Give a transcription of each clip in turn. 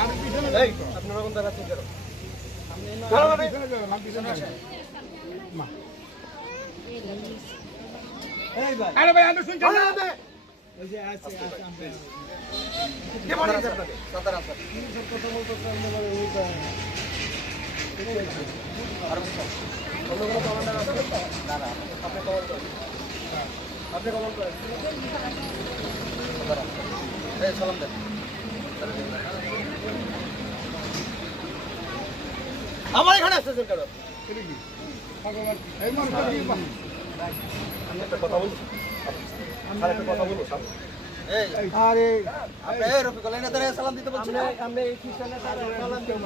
আপনারা কোন দাঁড়াচ্ছেন আরে ভাই আমি শুনছি না কে বানিয়েছে আপনাকে সাতার আনসার অন্য কোনো কমান্ডার আছে না না আপনি কমান করেন সালাম দেন আমার এখানে আসতেছেন কেন? আমি একটা কথা বলছি আর একটা কথা বলব আরে আপনি রফিকুল সালাম দিতে বলছেন? আমরা এই তারা সালাম দিও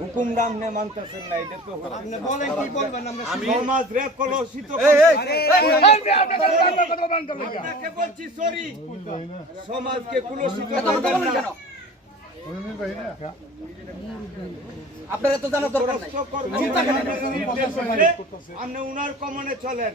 হুকুম নাম নে মানতেছেন না এটা তো আপনি বলেন কি বলবেন? আমরা সমাজ রে কলসিত এই, এই, আপনাকে বলছি সরি সমাজকে কলসিত কেন? আপনার এত জানার দরকার নাই। আপনি উনার কমনে চলেন।